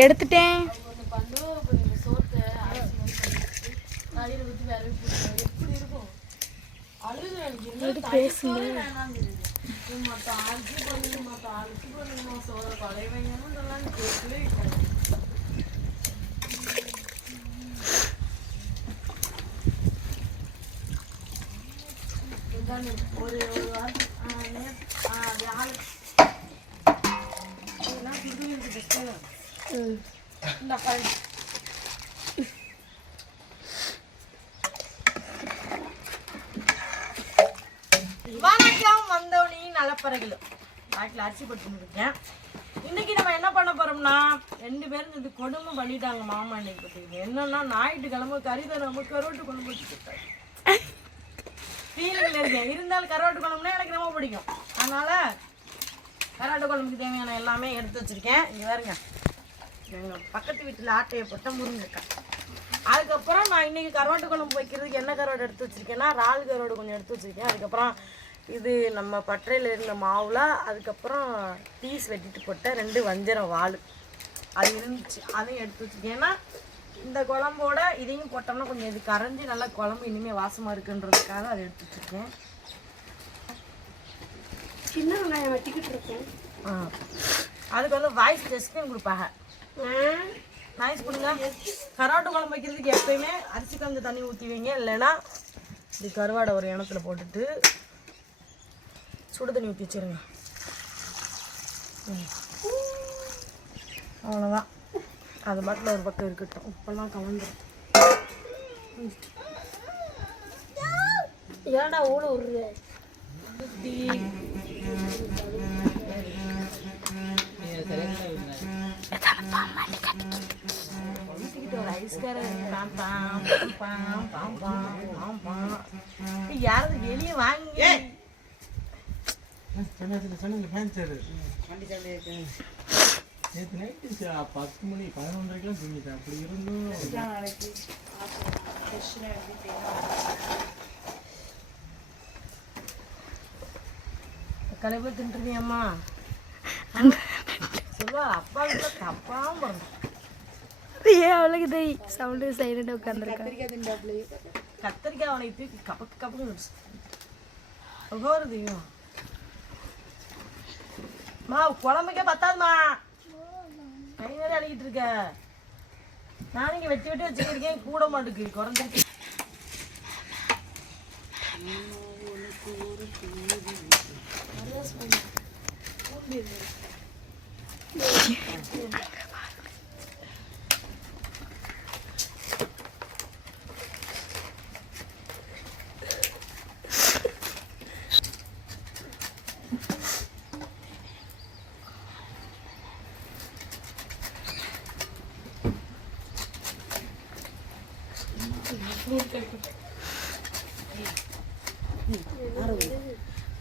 எடுத்துட்டேன். பேசுங்க. ஒரு வணக்கம் வந்தவனி நலப்பறைகள் வாட்டில் அரிசி போட்டுருக்கேன். இன்னைக்கு நம்ம என்ன பண்ண போறோம்னா 2 பேரும் இது கொடுமை பண்ணிட்டாங்க மாமா. இன்னைக்கு பார்த்தீங்க என்னன்னா ஞாயிற்றுக்கிழமை கறிதரம்பு கருவாட்டு குழம்பு வச்சு கொடுத்தாங்க. ஃபீலிங்கில் இருக்கேன். இருந்தாலும் கருவாட்டு குழம்புனா எனக்கு ரொம்ப பிடிக்கும். அதனால கருவாட்டு குழம்புக்கு தேவையான எல்லாமே எடுத்து வச்சிருக்கேன். இங்கே பாருங்க, எங்கள் பக்கத்து வீட்டில் ஆட்டையை போட்ட முருங்கைக்காய். அதுக்கப்புறம் நான் இன்றைக்கி கருவாட்டு குழம்பு வைக்கிறதுக்கு என்ன கருவாடு எடுத்து வச்சுருக்கேன்னா இறால் கருவாடு கொஞ்சம் எடுத்து வச்சுருக்கேன். அதுக்கப்புறம் இது நம்ம பட்டறையில் இருந்த மாவில், அதுக்கப்புறம் பீஸ் வெட்டிட்டு போட்ட 2 வஞ்சரம் வாள் அது இருந்துச்சு, அதையும் எடுத்து வச்சுருக்கேன். ஏன்னா இந்த குழம்போட இதையும் போட்டோம்னா கொஞ்சம் இது கரைஞ்சி நல்லா குழம்பு இனிமேல் வாசமாக இருக்குன்றதுக்காக அதை எடுத்து வச்சுருக்கேன். சின்ன வெங்காயம் வெட்டிக்கிட்டு இருக்கேன். அதுக்கு வந்து வாய்ஸ் டெஸ்ட்டும் கொடுப்பாங்க. நாய்ஸ் கொடுங்க. கருவாட்டு குழம்பு வைக்கிறதுக்கு எப்பயுமே அரிசி கலந்து தண்ணி ஊற்றி வைங்க. இல்லைன்னா இது கருவாடை ஒரு இனத்துல போட்டுட்டு சுடு தண்ணி ஊற்றி வச்சுருங்க. அவ்வளோதான். அது பாட்டில் ஒரு பக்கம் இருக்கட்டும். உப்பெல்லாம் கலந்துடும். ஏடா ஊழ விடுற யாராவது வெளியே வாங்கி நேற்று நைட்டு 10 மணி 11:30 தூங்கிட்டேன். அப்படி இருந்தும் கலைப்பு தின்ட்டுருவியம்மா சொல்லுவா. அப்பா கிட்ட தப்பாம பிறந்தேன். ஏன் அவளுக்கு இதை சவுண்டு சைலண்டாக உட்காந்துருக்கா. கத்திரிக்காய் அவனை தூக்கி கப்பக்கு கப்பக்கு வருதையும் மா குழம்புக்கே பத்தாதுமா. கை வேற அழுகிட்டு இருக்க. நானும் இங்கே வெட்டி வெட்டி வச்சுக்கிருக்கேன். கூட மாட்டுக்கு குறைஞ்சிருக்கு.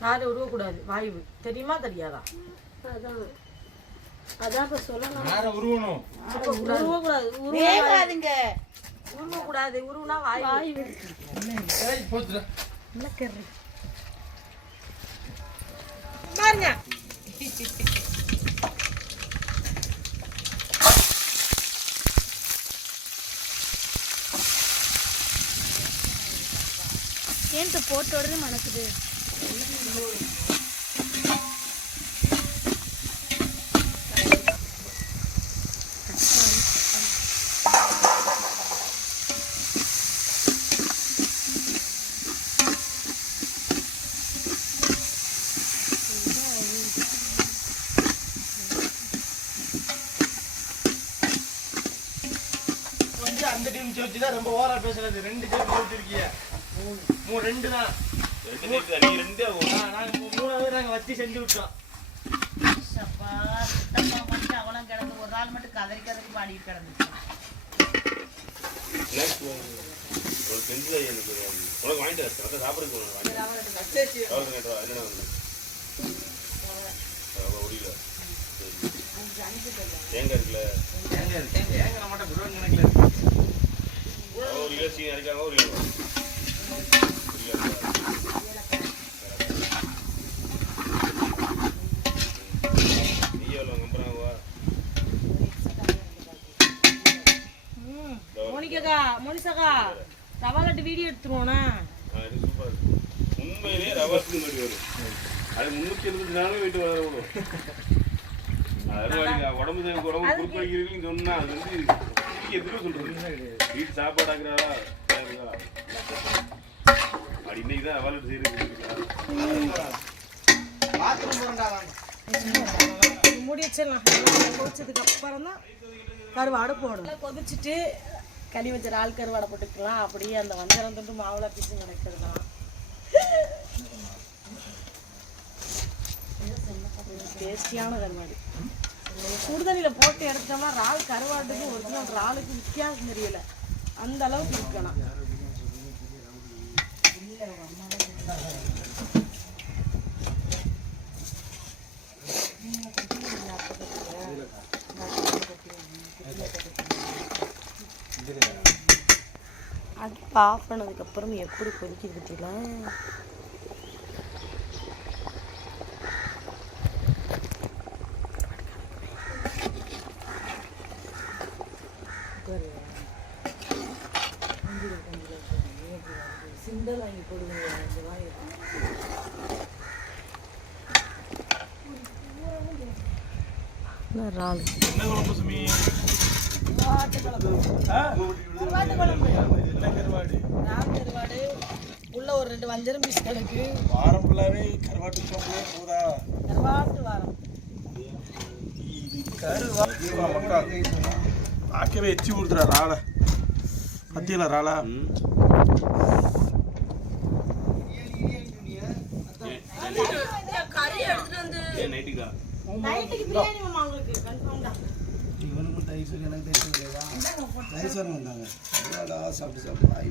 நாலு உருவக்கூடாது. வாயு தெரியுமா தெரியாதா? அதான் இப்ப சொல்லணும். உருவக்கூடாது. உருவுனா வாயு பாருங்க. ஏன் போட்ட உடனே மணக்குது. கொஞ்சம் அந்த டீம் வச்சுதான் ரொம்ப ஓவரா பேசுறது. 2 டீம் வச்சிருக்கீங்க. 2 தான். நாங்க 3 நாங்க வச்சு செஞ்சு விட்டோம். அவளும் கிடந்து ஒரு நாள் மட்டும் கதறிக்கிறதுக்கு பாடிட்டு கிடந்துச்சு. தேங்காய் இருக்குல்ல, தேங்காய் மட்டும் குருவன் கணக்குல இருக்கு. ஒரு கிலோ சீனி அரைக்காங்க. ஒரு கிலோ மோனிகாக்கா மோனிசாக்கா ரவா லட்டு வீடியோ எடுத்துருவோண்ணா. இது சூப்பரா இருக்கு. உண்மையிலேயே ரவாஸ்க்கு மாதிரி வரும். அது 374 வெயிட் வரும். உடம்பு குறுக்கு வைக்கிறீங்கன்னு சொன்னா அது வந்து எதுக்கு சொல்றது? வீட்டு சாப்பாடு ஆக்குறாரா அப்படி இன்னைக்கு தான் ரவா லட்டு செய்யறது. மூடி வச்சிடலாம். கொதிச்சதுக்கு அப்புறம் தான் கருவாடு போடணும். கொதிச்சுட்டு களி வச்ச ஆள் கருவாடை போட்டுக்கலாம். அப்படியே அந்த வஞ்சரம் தொண்டு மாவுல பிச்சு நடக்கிறதுலாம் டேஸ்டியான கருவாடு. சுடுதண்ணியில் போட்டு எடுத்தோம்னா இறால் கருவாட்டுக்கு ஒரிஜினல் இறாலுக்கு வித்தியாசம் தெரியல. அந்த அளவுக்கு இருக்கணும். அடுப்பு ஆஃப் பண்ணதுக்கப்புறம் எப்படி கொதிக்குது பற்றிலாம். சிந்தல் வாங்கி போடுவீங்க. இறால் கருவாடு உள்ள ஒரு 2 வஞ்சரம் பீஸ் கிடக்கு. வாரம் ஃபுல்லாவே கருவாட்டு குழம்பு பூரா கருவாட்டு வாரம். பார்க்கவே எச்சி ஊடுத்துறா ராளை. பத்தியில ராளா நைட்டுக்கு பிரியாணி மாமா உங்களுக்கு கன்ஃபார்ம் தான். இவனுக்கும் டைசர் எனக்கு டைசர் வந்தாங்க. சாப்பிட்டு சாப்பிட்டு வாய்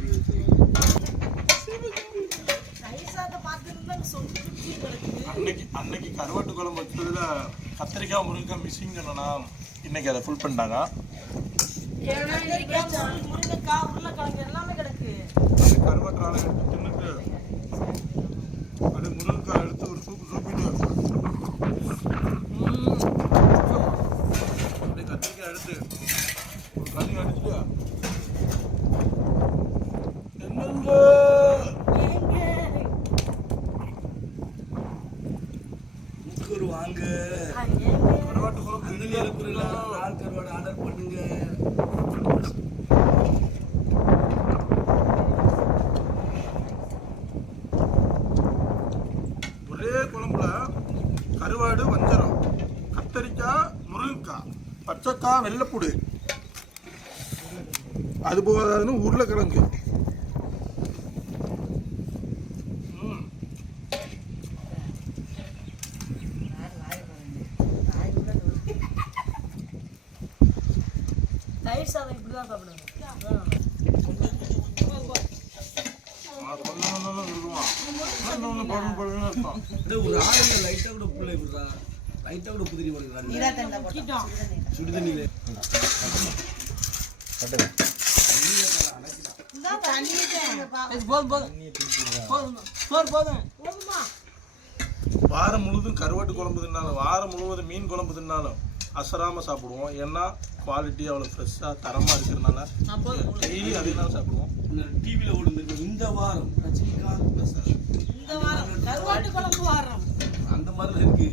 அன்னைக்கு கருவாட்டு குழம்பு வச்சதுல கத்திரிக்காய் முருங்கைக்காய் மிஸ்ஸிங் சொன்னா இன்னைக்கு அதை ஃபுல் பண்ணிட்டாங்க. முருங்கைக்காய் உருளைக்கிழங்கு எல்லாமே கிடக்கு. கருவாட்டு ராளை எடுத்து தின்னுட்டு அது முருங்கைக்காய் எடுத்து ஒரு சூப்பிட்டு அப்படியே கத்திரிக்காய் எடுத்து ஒரு கறி அடிச்சுட்டு என்னங்க முக்கூர் வாங்க. கருவாட்டு குழம்பு நாள் கருவாடு ஆர்டர் பண்ணுங்க. ஒரே குழம்புல கருவாடு வஞ்சரம் கத்தரிக்காய் முருங்கைக்காய் பச்சைக்காய் வெள்ளைப்பூடு அது போகாதுன்னு உருளைக்கிழங்கு. தயிர் சாதம் இப்படிதான் சாப்பிடுங்க. ஒரு ஆளுங்க லைட்டா கூட புள்ளை விடுறா. லைட்டா கூட புதிரி வருகிறாங்க. சுடு தண்ணியில வாரம் முழுவதும் கருவாட்டு குழம்பு தின்னாலும் வாரம் முழுவதும் மீன் குழம்பு தின்னாலும் அசராம சாப்பிடுவோம். ஏன்னா குவாலிட்டி அவ்வளோ ஃப்ரெஷ்ஷாக தரமாக இருக்கிறதுனால டெய்லி அதே தான் சாப்பிடுவோம். டிவியில் ஓடுங்க. இந்த வாரம் ரஜினிகாந்த் இந்த வாரம் கருவாட்டு குழம்பு வாரம் அந்த மாதிரி இருக்கு.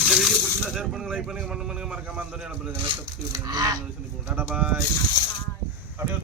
இந்த வீடியோ பிடிச்சிருந்தா ஷேர் பண்ணுங்க, லைக் பண்ணுங்க, மறக்காம அந்த சப்ஸ்கிரைப் பண்ணுங்க. டாடா பாய். அப்படியே